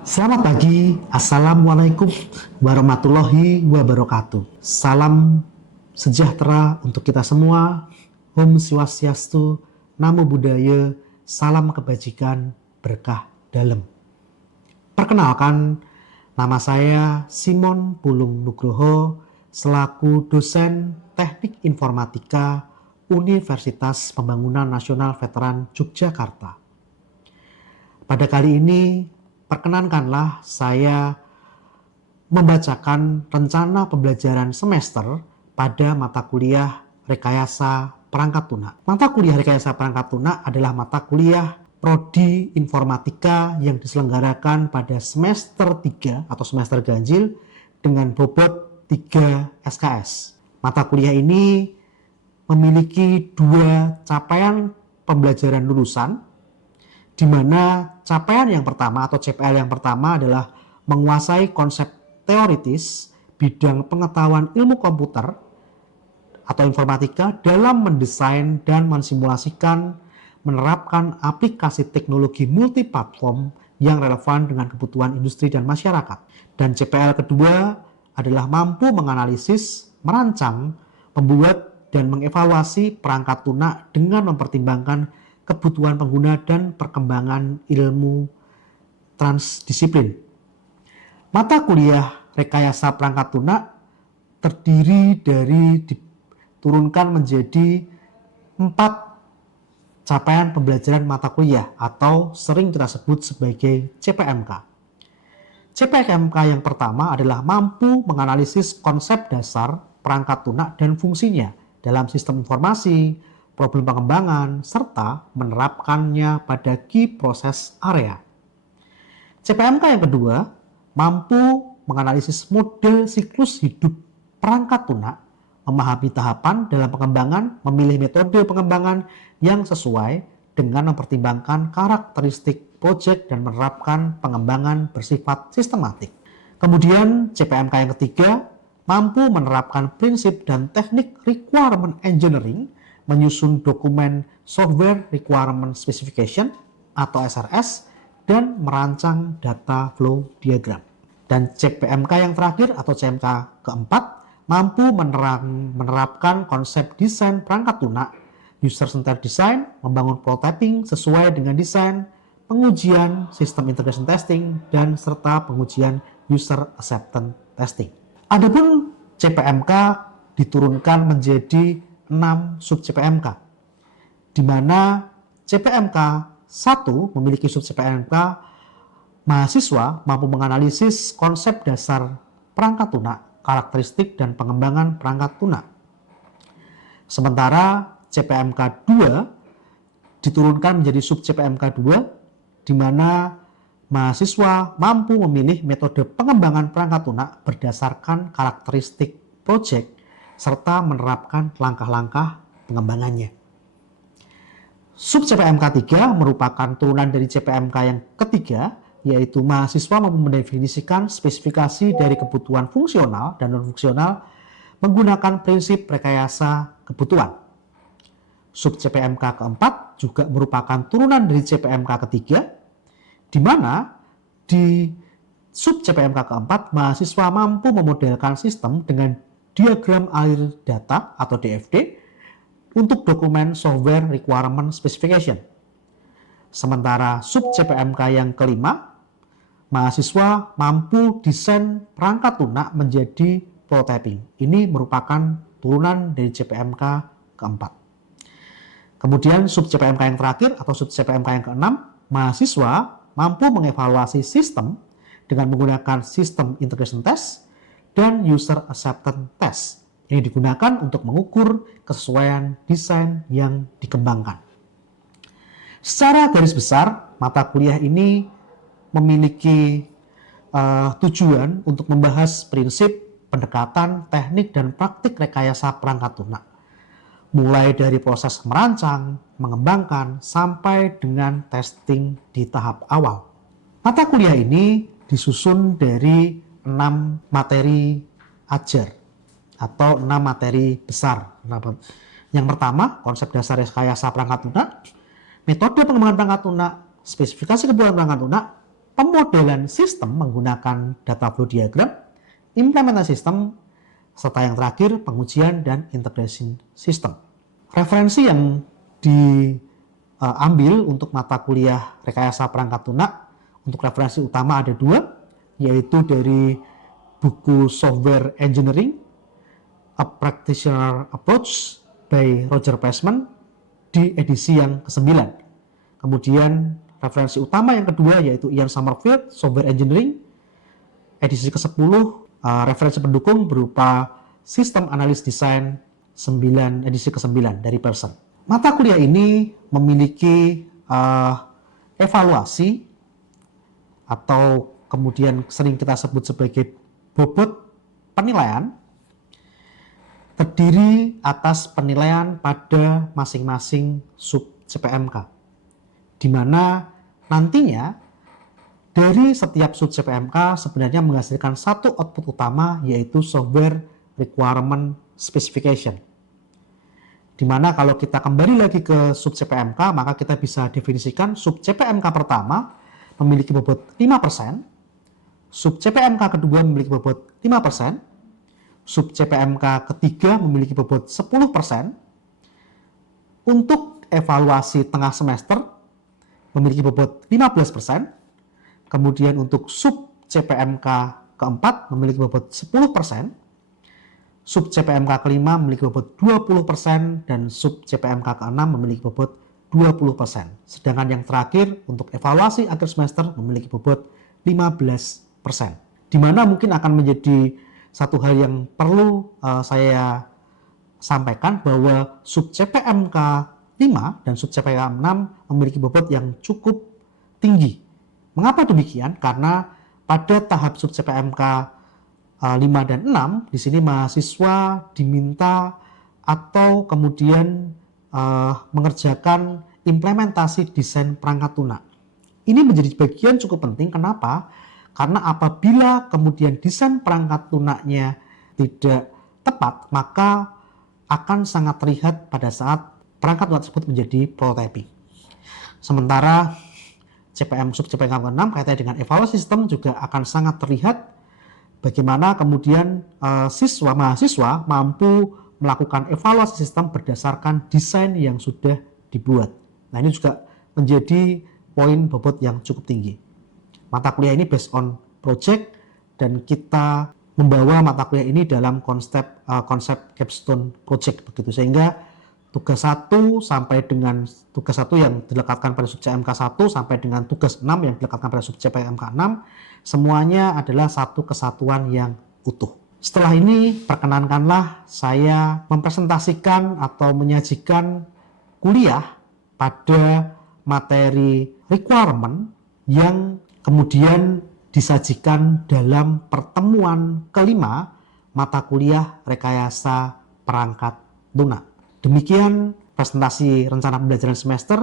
Selamat pagi, Assalamualaikum warahmatullahi wabarakatuh. Salam sejahtera untuk kita semua. Om Swastiastu, Namo Buddhaya, salam kebajikan, berkah dalam. Perkenalkan, nama saya Simon Pulung Nugroho, selaku dosen Teknik Informatika Universitas Pembangunan Nasional Veteran Yogyakarta. Pada kali ini, perkenankanlah saya membacakan rencana pembelajaran semester pada mata kuliah Rekayasa Perangkat Lunak. Mata kuliah Rekayasa Perangkat Lunak adalah mata kuliah Prodi Informatika yang diselenggarakan pada semester 3 atau semester ganjil dengan bobot 3 SKS. Mata kuliah ini memiliki dua capaian pembelajaran lulusan, di mana capaian yang pertama atau CPL yang pertama adalah menguasai konsep teoritis bidang pengetahuan ilmu komputer atau informatika dalam mendesain dan mensimulasikan menerapkan aplikasi teknologi multiplatform yang relevan dengan kebutuhan industri dan masyarakat. Dan CPL kedua adalah mampu menganalisis, merancang, membuat, dan mengevaluasi perangkat lunak dengan mempertimbangkan kebutuhan pengguna dan perkembangan ilmu transdisiplin. Mata kuliah Rekayasa Perangkat Lunak terdiri dari diturunkan menjadi 4 capaian pembelajaran mata kuliah atau sering kita sebut sebagai CPMK. CPMK yang pertama adalah mampu menganalisis konsep dasar perangkat lunak dan fungsinya dalam sistem informasi, problem pengembangan, serta menerapkannya pada key process area. CPMK yang kedua, mampu menganalisis model siklus hidup perangkat lunak, memahami tahapan dalam pengembangan, memilih metode pengembangan yang sesuai dengan mempertimbangkan karakteristik proyek dan menerapkan pengembangan bersifat sistematik. Kemudian CPMK yang ketiga, mampu menerapkan prinsip dan teknik requirement engineering, menyusun dokumen Software Requirement Specification atau SRS, dan merancang data flow diagram. Dan CPMK yang terakhir atau CMK keempat, mampu menerapkan konsep desain perangkat lunak, user-centered design, membangun prototyping sesuai dengan desain, pengujian sistem integration testing, dan serta pengujian user acceptance testing. Adapun CPMK diturunkan menjadi 6 sub CPMK, di mana CPMK 1 memiliki sub CPMK mahasiswa mampu menganalisis konsep dasar perangkat lunak, karakteristik dan pengembangan perangkat lunak. Sementara CPMK 2 diturunkan menjadi sub CPMK 2, di mana mahasiswa mampu memilih metode pengembangan perangkat lunak berdasarkan karakteristik proyek serta menerapkan langkah-langkah pengembangannya. Sub CPMK 3 merupakan turunan dari CPMK yang ketiga, yaitu mahasiswa mampu mendefinisikan spesifikasi dari kebutuhan fungsional dan non-fungsional menggunakan prinsip rekayasa kebutuhan. Sub CPMK keempat juga merupakan turunan dari CPMK ketiga, di mana di sub CPMK keempat mahasiswa mampu memodelkan sistem dengan diagram alir data atau DFD untuk dokumen Software Requirement Specification. Sementara sub CPMK yang kelima, mahasiswa mampu desain perangkat lunak menjadi prototyping. Ini merupakan turunan dari CPMK keempat. Kemudian sub CPMK yang terakhir atau sub CPMK yang keenam, mahasiswa mampu mengevaluasi sistem dengan menggunakan sistem integration test dan user acceptance test yang digunakan untuk mengukur kesesuaian desain yang dikembangkan. Secara garis besar, mata kuliah ini memiliki tujuan untuk membahas prinsip, pendekatan, teknik, dan praktik rekayasa perangkat lunak, mulai dari proses merancang, mengembangkan, sampai dengan testing di tahap awal. Mata kuliah ini disusun dari 6 materi ajar atau 6 materi besar. Yang pertama, konsep dasar rekayasa perangkat lunak, metode pengembangan perangkat lunak, spesifikasi kebutuhan perangkat lunak, pemodelan sistem menggunakan data flow diagram, implementasi sistem, serta yang terakhir pengujian dan integration system. Referensi yang diambil untuk mata kuliah rekayasa perangkat lunak, untuk referensi utama ada 2, yaitu dari buku Software Engineering, A Practitioner Approach by Roger Pressman di edisi yang ke-9. Kemudian referensi utama yang kedua yaitu Ian Sommerfeld, Software Engineering, edisi ke-10, referensi pendukung berupa Sistem Analis Design 9, edisi ke-9 dari Pearson. Mata kuliah ini memiliki evaluasi atau kemudian sering kita sebut sebagai bobot penilaian, terdiri atas penilaian pada masing-masing sub CPMK, di mana nantinya dari setiap sub CPMK sebenarnya menghasilkan satu output utama, yaitu Software Requirement Specification. Di mana kalau kita kembali lagi ke sub CPMK, maka kita bisa definisikan sub CPMK pertama memiliki bobot 5%, sub CPMK kedua memiliki bobot 5%, sub CPMK ketiga memiliki bobot 10%, untuk evaluasi tengah semester memiliki bobot 15%, kemudian untuk sub CPMK keempat memiliki bobot 10%, sub CPMK kelima memiliki bobot 20%, dan sub CPMK keenam memiliki bobot 20%. Sedangkan yang terakhir untuk evaluasi akhir semester memiliki bobot 15%. Di mana mungkin akan menjadi satu hal yang perlu saya sampaikan bahwa sub CPMK 5 dan sub CPMK 6 memiliki bobot yang cukup tinggi. Mengapa demikian? Karena pada tahap sub CPMK 5 dan 6 di sini mahasiswa diminta atau kemudian mengerjakan implementasi desain perangkat lunak. Ini menjadi bagian cukup penting. Kenapa? Karena apabila kemudian desain perangkat lunaknya tidak tepat, maka akan sangat terlihat pada saat perangkat lunak tersebut menjadi prototyping. Sementara sub CPMK 6 kaitannya dengan evaluasi sistem juga akan sangat terlihat bagaimana kemudian mahasiswa mampu melakukan evaluasi sistem berdasarkan desain yang sudah dibuat. Nah, ini juga menjadi poin bobot yang cukup tinggi. Mata kuliah ini based on project dan kita membawa mata kuliah ini dalam konsep capstone project begitu, sehingga tugas 1 yang dilekatkan pada sub CPMK 1 sampai dengan tugas 6 yang dilekatkan pada sub CPMK 6 semuanya adalah satu kesatuan yang utuh. Setelah ini perkenankanlah saya mempresentasikan atau menyajikan kuliah pada materi requirement yang kemudian disajikan dalam pertemuan kelima mata kuliah rekayasa perangkat lunak. Demikian presentasi rencana pembelajaran semester.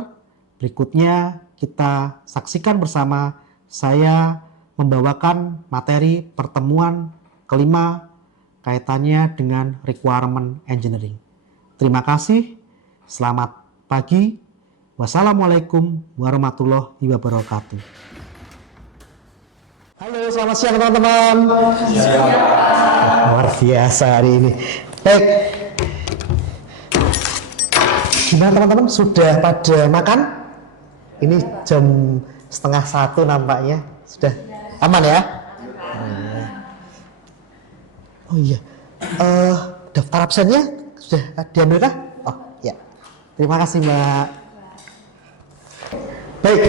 Berikutnya kita saksikan bersama saya membawakan materi pertemuan kelima kaitannya dengan requirement engineering. Terima kasih, selamat pagi. Wassalamualaikum warahmatullahi wabarakatuh. Halo, selamat siang teman-teman. Luar biasa hari ini. Baik, gimana teman-teman? Sudah pada makan? Ini jam 12:30 nampaknya. Sudah aman ya? Oh iya, daftar absennya sudah diambilkah? Oh ya, terima kasih Mbak. Baik,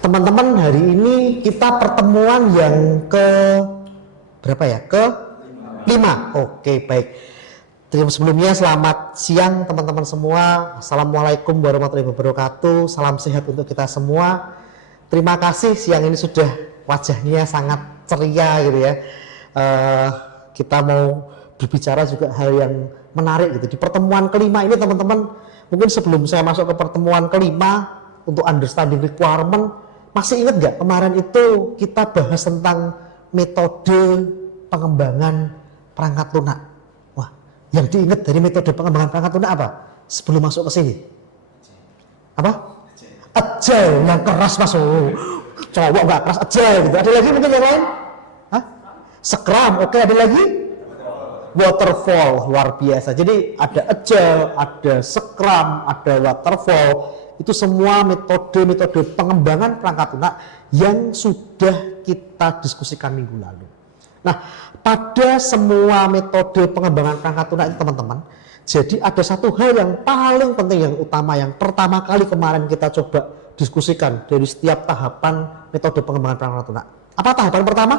teman-teman, hari ini kita pertemuan yang ke berapa ya? Ke-5. Oke, baik. Sebelumnya selamat siang teman-teman semua. Assalamualaikum warahmatullahi wabarakatuh. Salam sehat untuk kita semua. Terima kasih siang ini sudah wajahnya sangat ceria gitu ya. Kita mau berbicara juga hal yang menarik gitu. Di pertemuan kelima ini teman-teman, mungkin sebelum saya masuk ke pertemuan kelima untuk understanding requirement, masih ingat nggak kemarin itu kita bahas tentang metode pengembangan perangkat lunak. Wah, yang diingat dari metode pengembangan perangkat lunak apa? Sebelum masuk ke sini. Apa? Agile, yang keras masuk. cowok nggak keras aja gitu. Ada lagi mungkin yang lain? Hah? Scrum, oke, ada lagi? Waterfall, luar biasa. Jadi ada agile, ada Scrum, ada waterfall. Itu semua metode-metode pengembangan perangkat lunak yang sudah kita diskusikan minggu lalu. Nah, pada semua metode pengembangan perangkat lunak itu teman-teman, jadi ada satu hal yang paling penting, yang utama, yang pertama kali kemarin kita coba diskusikan dari setiap tahapan metode pengembangan perangkat lunak. Apa tahapan pertama?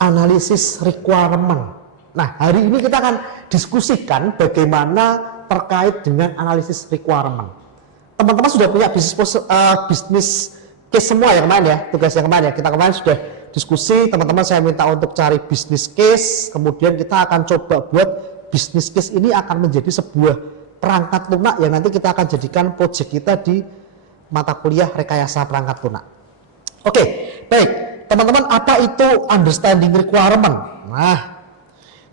Analisis requirement. Nah, hari ini kita akan diskusikan bagaimana terkait dengan analisis requirement. Teman-teman sudah punya bisnis case semua ya kemarin ya, tugas yang kemarin ya. Kita kemarin sudah diskusi, teman-teman saya minta untuk cari bisnis case, kemudian kita akan coba buat bisnis case ini akan menjadi sebuah perangkat lunak yang nanti kita akan jadikan project kita di mata kuliah rekayasa perangkat lunak. Oke, baik. Teman-teman, apa itu understanding requirement? Nah,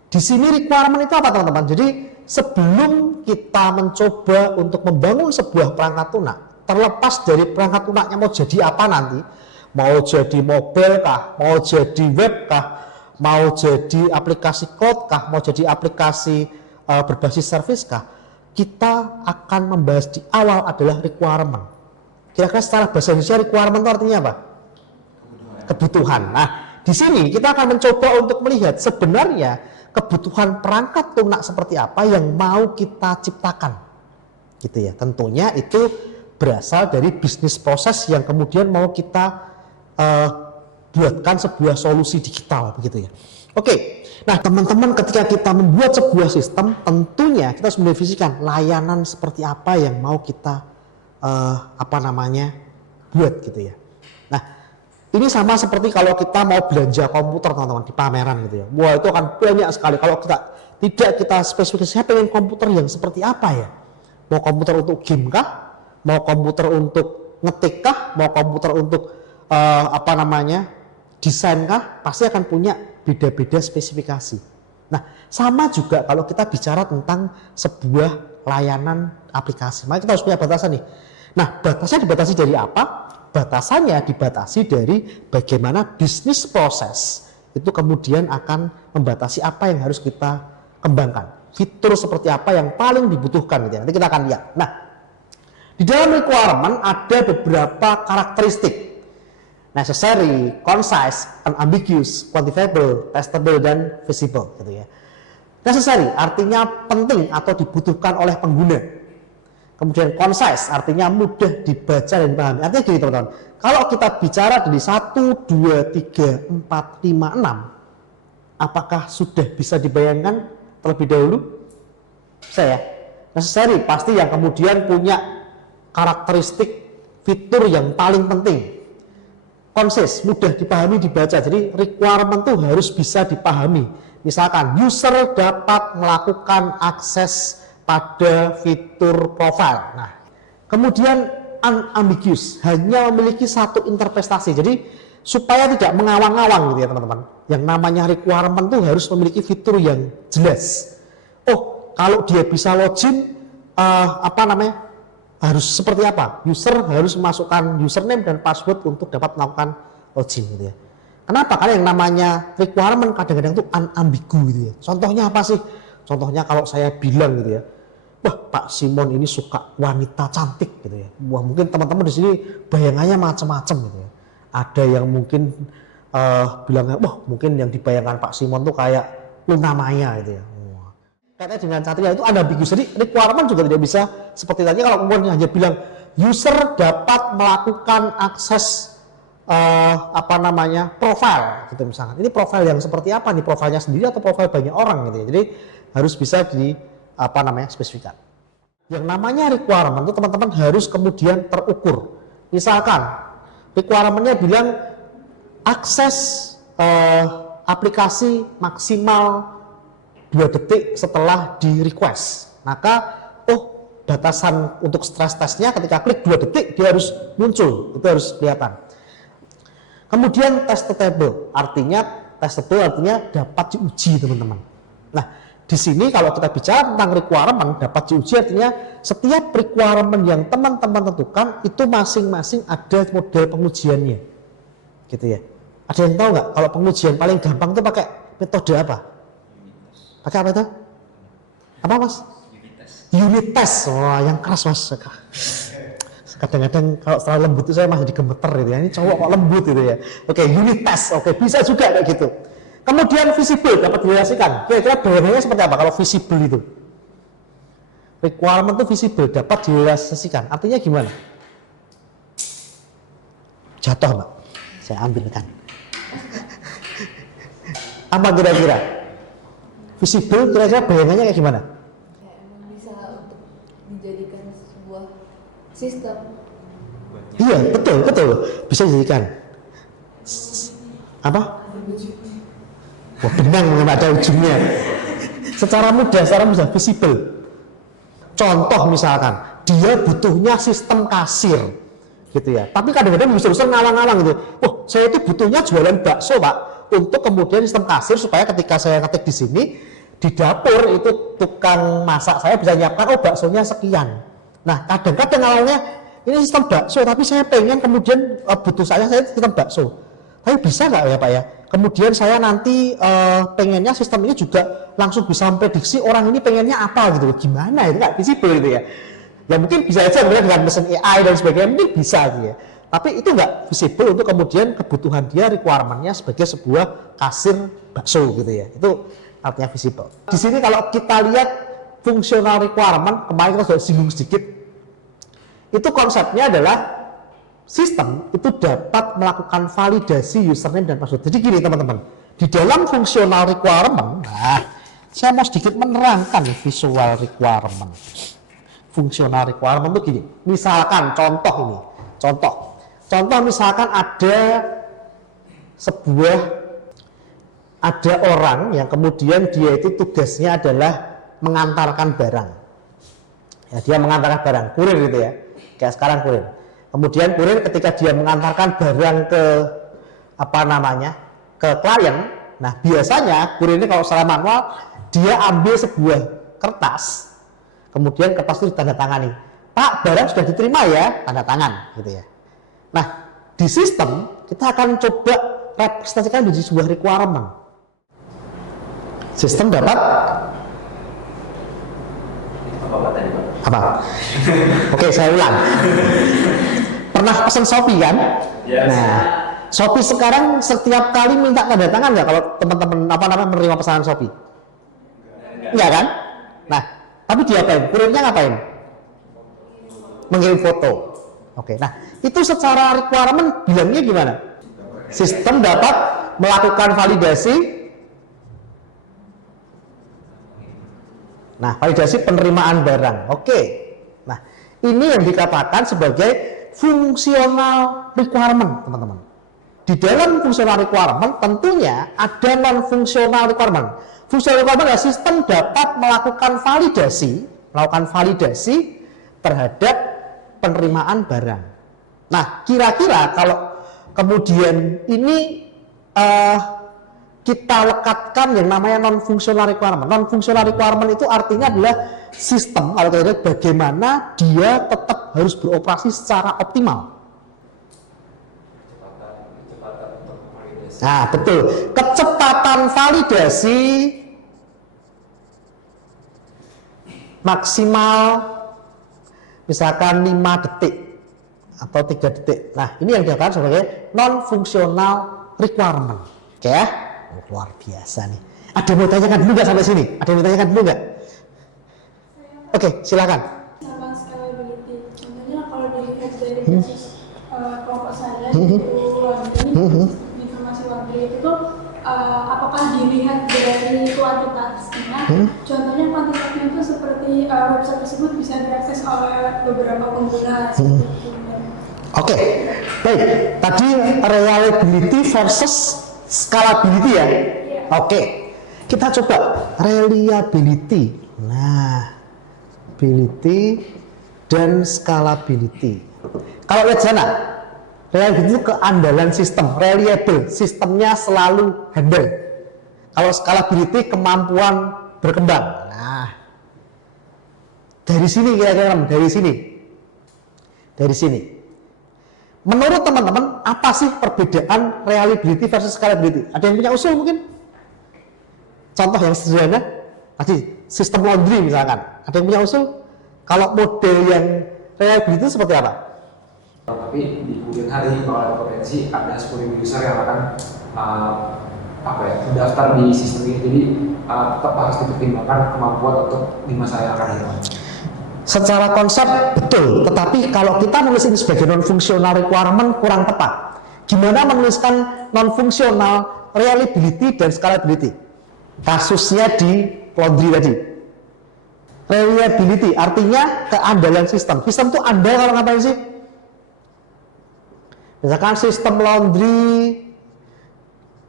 di sini requirement itu apa teman-teman? Jadi sebelum kita mencoba untuk membangun sebuah perangkat lunak, terlepas dari perangkat lunaknya mau jadi apa nanti, mau jadi mobile kah, mau jadi web kah, mau jadi aplikasi cloud kah, mau jadi aplikasi berbasis service kah, kita akan membahas di awal adalah requirement. Kira-kira secara bahasa Indonesia requirement itu artinya apa? Kebutuhan. Nah, di sini kita akan mencoba untuk melihat sebenarnya kebutuhan perangkat lunak seperti apa yang mau kita ciptakan, gitu ya. Tentunya itu berasal dari bisnis proses yang kemudian mau kita buatkan sebuah solusi digital, begitu ya. Oke, nah teman-teman, ketika kita membuat sebuah sistem, tentunya kita harus mendefinisikan layanan seperti apa yang mau kita buat, gitu ya. Nah, ini sama seperti kalau kita mau belanja komputer teman-teman di pameran gitu ya. Wah, itu akan banyak sekali. Kalau tidak kita spesifikasi, saya pengen komputer yang seperti apa ya? Mau komputer untuk game kah? Mau komputer untuk ngetik kah? Mau komputer untuk desain kah? Pasti akan punya beda-beda spesifikasi. Nah, sama juga kalau kita bicara tentang sebuah layanan aplikasi. Maka kita harus punya batasan nih. Nah, batasnya dibatasi dari apa? Batasannya dibatasi dari bagaimana bisnis proses itu kemudian akan membatasi apa yang harus kita kembangkan. Fitur seperti apa yang paling dibutuhkan gitu ya. Nanti kita akan lihat. Nah, di dalam requirement ada beberapa karakteristik. Necessary, concise, unambiguous, quantifiable, testable, dan visible gitu ya. Necessary artinya penting atau dibutuhkan oleh pengguna. Kemudian concise artinya mudah dibaca dan dipahami. Artinya gini teman-teman, kalau kita bicara dari 1, 2, 3, 4, 5, 6, apakah sudah bisa dibayangkan terlebih dahulu? Saya necessary pasti yang kemudian punya karakteristik fitur yang paling penting. Concise, mudah dipahami, dibaca. Jadi requirement itu harus bisa dipahami. Misalkan user dapat melakukan akses pada fitur profile. Nah, kemudian unambiguous, hanya memiliki satu interpretasi. Jadi supaya tidak mengawang-awang gitu ya teman-teman. Yang namanya requirement itu harus memiliki fitur yang jelas. Oh, kalau dia bisa login, harus seperti apa? User harus memasukkan username dan password untuk dapat melakukan login gitu ya. Kenapa? Karena yang namanya requirement kadang-kadang itu unambigu gitu ya. Contohnya apa sih? Contohnya kalau saya bilang gitu ya, wah Pak Simon ini suka wanita cantik gitu ya. Wah mungkin teman-teman di sini bayangannya macam-macam gitu ya. Ada yang mungkin bilangnya, wah mungkin yang dibayangkan Pak Simon tuh kayak Luna Maya gitu ya. Kaitannya dengan cantiknya itu ada ambiguous. Jadi requirement juga tidak bisa seperti tadi kalau kemudian hanya bilang user dapat melakukan akses profile gitu misalkan. Ini profile yang seperti apa nih? Profilnya sendiri atau profile banyak orang gitu ya. Jadi harus bisa spesifikkan. Yang namanya requirement itu teman-teman harus kemudian terukur. Misalkan requirement-nya bilang akses aplikasi maksimal 2 detik setelah di request. Maka batasan untuk stress testnya ketika klik 2 detik dia harus muncul. Itu harus kelihatan. Kemudian testable artinya dapat diuji teman-teman. Nah, di sini kalau kita bicara tentang requirement dapat diuji, artinya setiap requirement yang teman-teman tentukan itu masing-masing ada model pengujiannya, gitu ya. Ada yang tahu nggak kalau pengujian paling gampang itu pakai metode apa? Pakai apa itu? Apa mas? Unit test. Wah, yang keras mas. Kadang-kadang kalau terlalu lembut itu saya masih digemeter gitu ya. Ini cowok kok lembut gitu ya. Oke, unit test. Oke, bisa juga kayak gitu. Kemudian visible dapat direalisasikan. Kira-kira bayangannya seperti apa kalau visible itu? Requirement itu visible dapat direalisasikan. Artinya gimana? Jatuh, Mbak. Saya ambilkan. Apa kira-kira? Visible kira-kira bayangannya kayak gimana? Emang bisa untuk dijadikan sebuah sistem. Iya, betul. Bisa dijadikan. Apa? Wah, benang memang ada ujungnya. Secara mudah visible. Contoh misalkan, dia butuhnya sistem kasir, gitu ya. Tapi kadang-kadang bisa ngalang-ngalang gitu. Oh, saya itu butuhnya jualan bakso, Pak, untuk kemudian sistem kasir supaya ketika saya ketik di sini di dapur itu tukang masak saya bisa nyiapkan, oh baksonya sekian. Nah, kadang-kadang awalnya ini sistem bakso, tapi saya pengen kemudian butuh saya sistem bakso. Tapi bisa nggak ya Pak ya? Kemudian saya nanti pengennya sistem ini juga langsung bisa memprediksi orang ini pengennya apa gitu. Gimana itu nggak visible gitu ya? Ya mungkin bisa aja dengan mesin AI dan sebagainya mungkin bisa gitu ya. Tapi itu nggak visible untuk kemudian kebutuhan dia, requirement-nya sebagai sebuah kasir bakso gitu ya. Itu artinya visible. Di sini kalau kita lihat fungsional requirement, kemarin kita sudah singgung sedikit. Itu konsepnya adalah sistem itu dapat melakukan validasi username dan password. Jadi gini teman-teman, di dalam fungsional requirement, saya mau sedikit menerangkan visual requirement. Fungsional requirement itu gini, misalkan contoh misalkan ada orang yang kemudian dia itu tugasnya adalah mengantarkan barang. Ya, dia mengantarkan barang, kurir gitu ya, kayak sekarang kurir. Kemudian kurir ketika dia mengantarkan barang ke ke klien, nah biasanya kurir ini kalau secara manual dia ambil sebuah kertas, kemudian kertas itu ditandatangani, Pak barang sudah diterima ya, tanda tangan gitu ya. Nah di sistem kita akan coba representasikan menjadi sebuah requirement. Sistem dapat apa? Oke, saya ulang. Pernah pesan Shopee kan? Yes. Nah, Shopee sekarang setiap kali minta tanda tangan nggak kalau teman-teman menerima pesanan Shopee? Enggak kan? Nah, tapi diapain? Kurirnya ngapain? Mengirim foto. Oke, nah itu secara requirement bilangnya gimana? Sistem dapat melakukan validasi. Nah, validasi penerimaan barang. Oke. Nah, ini yang dikatakan sebagai fungsional requirement, teman-teman. Di dalam fungsional requirement tentunya ada non-fungsional requirement. Fungsional requirement adalah sistem dapat melakukan validasi terhadap penerimaan barang. Nah, kira-kira kalau kemudian ini kita lekatkan yang namanya non-functional requirement. Non-functional requirement itu artinya adalah sistem, kalau kita lihat bagaimana dia tetap harus beroperasi secara optimal. Nah, betul. Kecepatan validasi maksimal misalkan 5 detik atau 3 detik. Nah, ini yang dikatakan sebagai non-functional requirement. Oke ya? Luar biasa nih. Ada yang mau tanyakan dulu nggak sampai sini? Ada yang mau tanyakan dulu nggak? Oke, silakan. Sama scalability. Contohnya kalau dilihat dari kasus kelompok saya itu informasi laundry itu tuh apakah dilihat dari kuantitasnya? Contohnya kuantitasnya itu seperti website tersebut bisa diakses oleh beberapa pengguna. Oke, baik. Tadi reliability versus scalability ya. Oke, kita coba reliability. Nah, ability dan scalability. Kalau lihat sana, reliability itu keandalan sistem, reliable, sistemnya selalu handle. Kalau scalability kemampuan berkembang. Nah, dari sini kira-kira, dari sini. Menurut teman-teman, apa sih perbedaan reliability versus scalability? Ada yang punya usul mungkin? Contoh yang sederhana, tadi sistem laundry misalkan. Ada yang punya usul? Kalau model yang reliability itu seperti apa? Tapi di kemudian hari kalau ada potensi ada 10.000 user yang akan terdaftar di sistem ini, jadi tetap harus dipertimbangkan kemampuan untuk di masa yang akan datang. Secara konsep betul, tetapi kalau kita menulis ini sebagai non-functional requirement kurang tepat. Gimana menuliskan non-functional reliability dan scalability? Kasusnya di laundry tadi. Reliability artinya keandalan sistem. Sistem itu andal kalau ngapain sih? Misalkan sistem laundry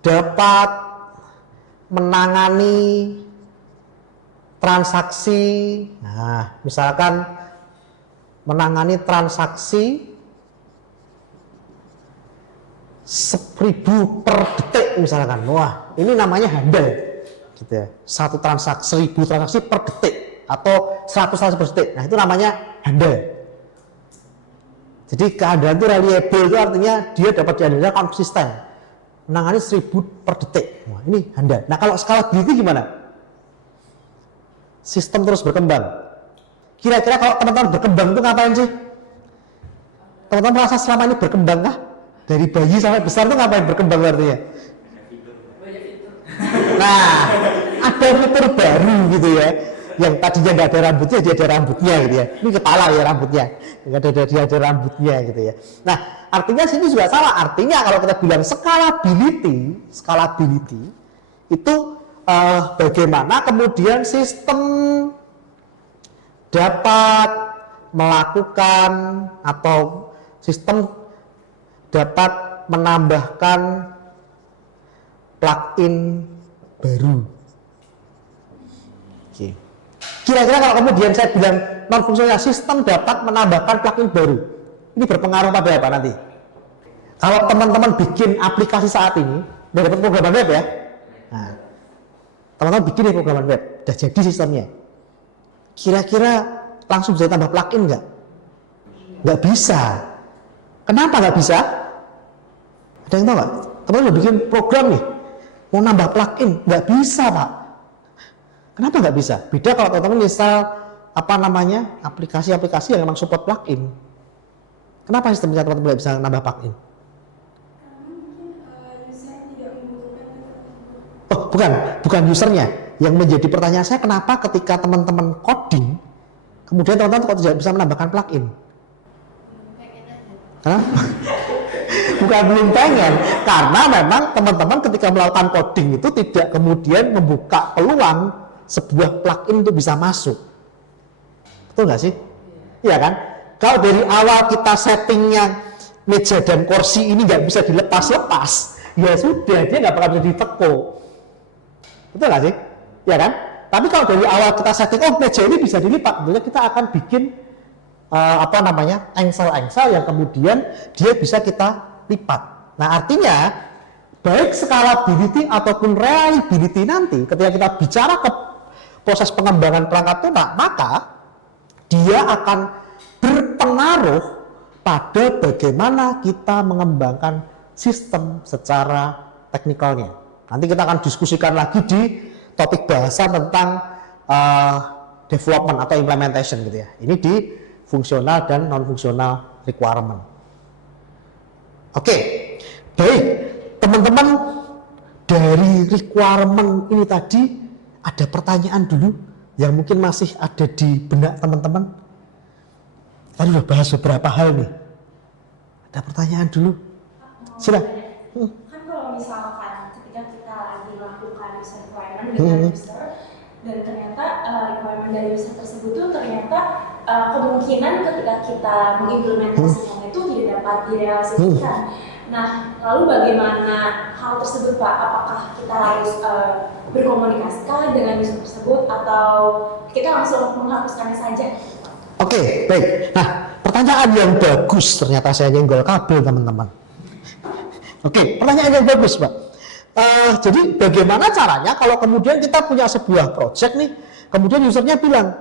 dapat menangani transaksi, nah misalkan menangani transaksi 1000 per detik misalkan, wah ini namanya handal gitu ya, satu transaksi 1000 transaksi per detik atau 100 transaksi per detik, nah itu namanya handal. Jadi keadaan itu reliable itu artinya dia dapat diandalkan konsisten, menangani 1000 per detik, wah ini handal. Nah kalau scalability gimana? Sistem terus berkembang. Kira-kira kalau teman-teman berkembang itu ngapain sih? Teman-teman merasa selama ini berkembang kah? Dari bayi sampai besar itu ngapain berkembang artinya? Nah, ada fitur baru gitu ya. Yang tadinya nggak ada rambutnya, dia ada rambutnya gitu ya. Ini kepala ya rambutnya. Nggak ada, dia ada rambutnya gitu ya. Nah, artinya sini juga salah. Artinya kalau kita bilang scalability itu bagaimana kemudian sistem dapat melakukan atau sistem dapat menambahkan plugin baru. Oke. Kira-kira kalau kemudian saya bilang non-fungsional, sistem dapat menambahkan plugin baru, ini berpengaruh pada apa nanti? Kalau teman-teman bikin aplikasi saat ini, udah dapat programan web ya, nah, teman-teman bikin programan web, udah jadi sistemnya. Kira-kira langsung bisa tambah plugin nggak? Nggak bisa. Kenapa nggak bisa? Ada yang tahu nggak? Teman-teman bikin program nih, mau nambah plugin, nggak bisa pak. Kenapa nggak bisa? Beda kalau teman-teman install aplikasi-aplikasi yang memang support plugin. Kenapa sistemnya teman-teman nggak bisa nambah plugin? Oh, bukan usernya. Yang menjadi pertanyaan saya, kenapa ketika teman-teman coding, kemudian teman-teman kok tidak bisa menambahkan plugin? Kenapa? Bukan belum pengen, karena memang teman-teman ketika melakukan coding itu tidak kemudian membuka peluang sebuah plugin itu bisa masuk. Betul nggak sih? Iya kan? Kalau dari awal kita settingnya meja dan kursi ini nggak bisa dilepas-lepas, ya sudah, dia nggak bakal bisa diteko. Betul nggak sih? Ya kan? Tapi kalau dari awal kita setting, oh meja ini bisa dilipat, tentunya kita akan bikin engsel-engsel yang kemudian dia bisa kita lipat. Nah artinya baik scalability ataupun reliability nanti ketika kita bicara ke proses pengembangan perangkat lunak, maka dia akan berpengaruh pada bagaimana kita mengembangkan sistem secara teknikalnya. Nanti kita akan diskusikan lagi di topik bahasan tentang development atau implementation gitu ya. Ini di fungsional dan non fungsional requirement. Oke, baik teman-teman, dari requirement ini tadi ada pertanyaan dulu yang mungkin masih ada di benak teman-teman. Tadi udah bahas beberapa hal nih. Ada pertanyaan dulu. Silakan. Kan kalau misalkan ketika kita lagi melakukan user requirement dengan user dan ternyata requirement dari user tersebut tuh ternyata kemungkinan ketika kita mengimplementasikan itu tidak dapat direalisasikan. Nah, lalu bagaimana hal tersebut Pak? Apakah kita harus berkomunikasi dengan user tersebut atau kita langsung menghapuskannya saja? Oke, baik. Nah, pertanyaan yang bagus, ternyata saya nyenggol kabel teman-teman. Oke, pertanyaan yang bagus Pak. Jadi bagaimana caranya kalau kemudian kita punya sebuah project nih, kemudian usernya bilang,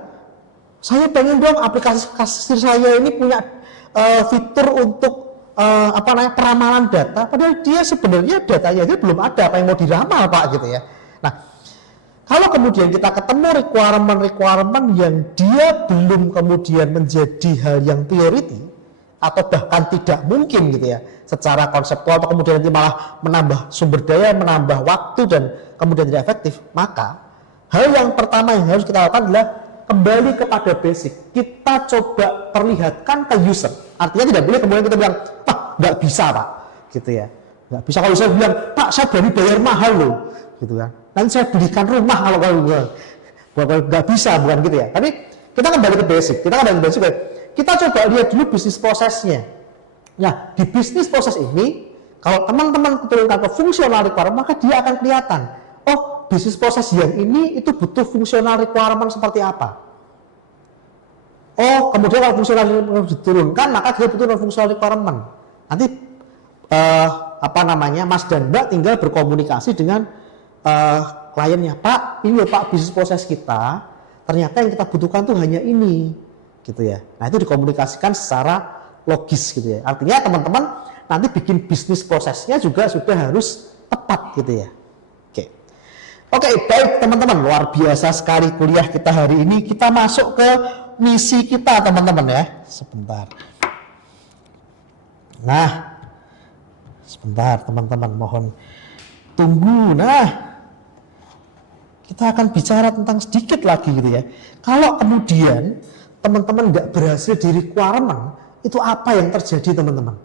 saya pengen dong aplikasi kasir saya ini punya fitur untuk peramalan data, padahal dia sebenarnya datanya dia belum ada, apa yang mau diramal Pak gitu ya. Nah, kalau kemudian kita ketemu requirement yang dia belum kemudian menjadi hal yang priority atau bahkan tidak mungkin gitu ya secara konseptual, atau kemudian nanti malah menambah sumber daya, menambah waktu dan kemudian tidak efektif, maka hal yang pertama yang harus kita lakukan adalah kembali kepada basic. Kita coba perlihatkan ke user. Artinya tidak boleh kemudian kita bilang, Pak, nggak bisa Pak, gitu ya. Nggak bisa. Kalau saya bilang, Pak, saya berani bayar mahal loh, gitu kan. Nanti saya belikan rumah kalau nggak bisa, bukan gitu ya. Tapi kita kembali ke basic. Kita coba lihat dulu bisnis prosesnya. Nah, di bisnis proses ini, kalau teman-teman turunkan ke fungsional requirement, maka dia akan kelihatan. Oh, bisnis proses yang ini itu butuh fungsional requirement seperti apa. Oh, kemudian kalau fungsional requirement diturunkan, maka dia butuh non-fungsional requirement. Nanti Mas dan Mbak tinggal berkomunikasi dengan kliennya. Pak, ini loh Pak, bisnis proses kita, ternyata yang kita butuhkan tuh hanya ini, gitu ya. Nah, itu dikomunikasikan secara logis gitu ya. Artinya teman-teman nanti bikin bisnis prosesnya juga sudah harus tepat gitu ya. Oke, baik teman-teman, luar biasa sekali kuliah kita hari ini. Kita masuk ke misi kita teman-teman ya. Sebentar teman-teman, mohon tunggu. Nah, kita akan bicara tentang sedikit lagi gitu ya. Kalau kemudian teman-teman nggak berhasil di requirement, itu apa yang terjadi teman-teman?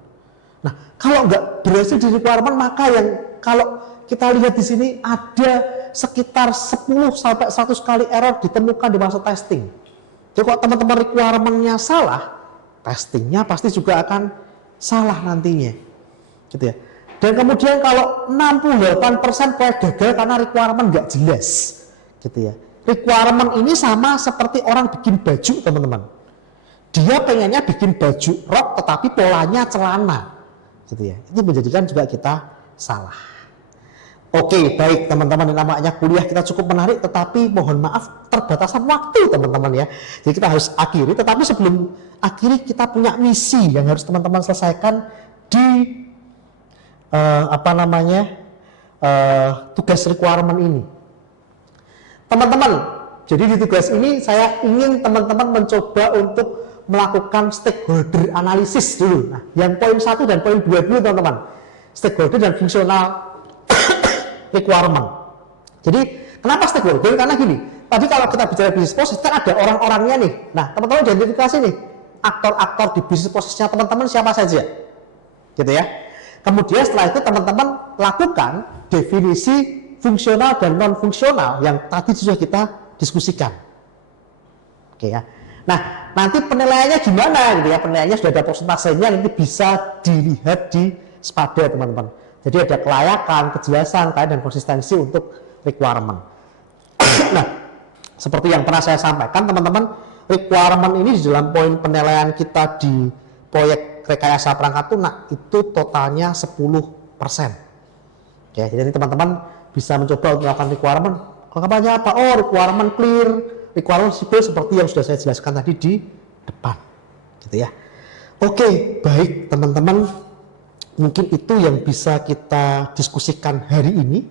Nah, kalau nggak berhasil di requirement, maka yang kalau kita lihat di sini ada sekitar 10 sampai 100 kali error ditemukan di masa testing. Jadi kalau teman-teman requirement-nya salah, testingnya pasti juga akan salah nantinya. Gitu ya. Dan kemudian kalau 68% proyek gagal karena requirement nggak jelas. Gitu ya. Requirement ini sama seperti orang bikin baju teman-teman. Dia pengennya bikin baju rok tetapi polanya celana. Gitu ya. Itu menjadikan juga kita salah. Oke, baik teman-teman, namanya kuliah kita cukup menarik, tetapi mohon maaf terbatasan waktu teman-teman ya. Jadi kita harus akhiri, tetapi sebelum akhiri kita punya misi yang harus teman-teman selesaikan di tugas requirement ini. Teman-teman, jadi di tugas ini saya ingin teman-teman mencoba untuk melakukan stakeholder analysis dulu. Nah, yang poin 1 dan poin 2 dulu teman-teman. Stakeholder dan fungsional requirement. Jadi kenapa stakeholder? Karena gini, tadi kalau kita bicara bisnis proses kan ada orang-orangnya nih. Nah, teman-teman identifikasi nih aktor-aktor di bisnis prosesnya teman-teman siapa saja, gitu ya. Kemudian setelah itu teman-teman lakukan definisi fungsional dan non fungsional yang tadi sudah kita diskusikan. Oke ya. Nah, nanti penilaiannya gimana gitu ya? Penilaiannya sudah ada persentasenya, nanti bisa dilihat di SPADA teman-teman. Jadi ada kelayakan, kejelasan, dan konsistensi untuk requirement. Nah, seperti yang pernah saya sampaikan teman-teman, requirement ini di dalam poin penilaian kita di proyek rekayasa perangkat lunak itu totalnya 10%. Oke, jadi teman-teman bisa mencoba untuk melakukan requirement. Kelengkapannya apa? Oh, requirement clear, requirement sipil seperti yang sudah saya jelaskan tadi di depan. Gitu ya. Oke, baik teman-teman. Mungkin itu yang bisa kita diskusikan hari ini.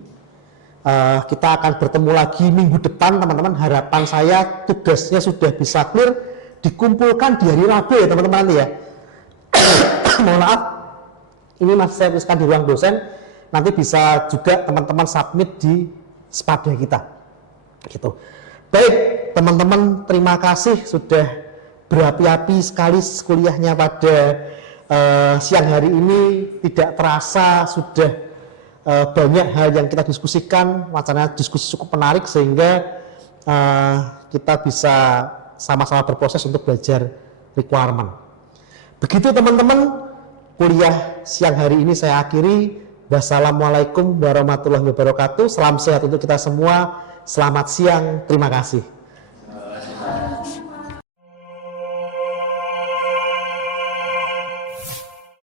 Kita akan bertemu lagi minggu depan teman-teman. Harapan saya tugasnya sudah bisa clear, dikumpulkan di hari Rabu ya teman-teman nanti ya. Mohon maaf, ini masih saya tuliskan di ruang dosen. Nanti bisa juga teman-teman submit di SPADA kita. Gitu. Baik teman-teman, terima kasih sudah berapi-api sekali kuliahnya pada siang hari ini. Tidak terasa sudah banyak hal yang kita diskusikan, wacana diskusi cukup menarik sehingga kita bisa sama-sama berproses untuk belajar requirement. Begitu teman-teman, kuliah siang hari ini saya akhiri. Wassalamualaikum warahmatullahi wabarakatuh. Salam sehat untuk kita semua. Selamat siang, terima kasih.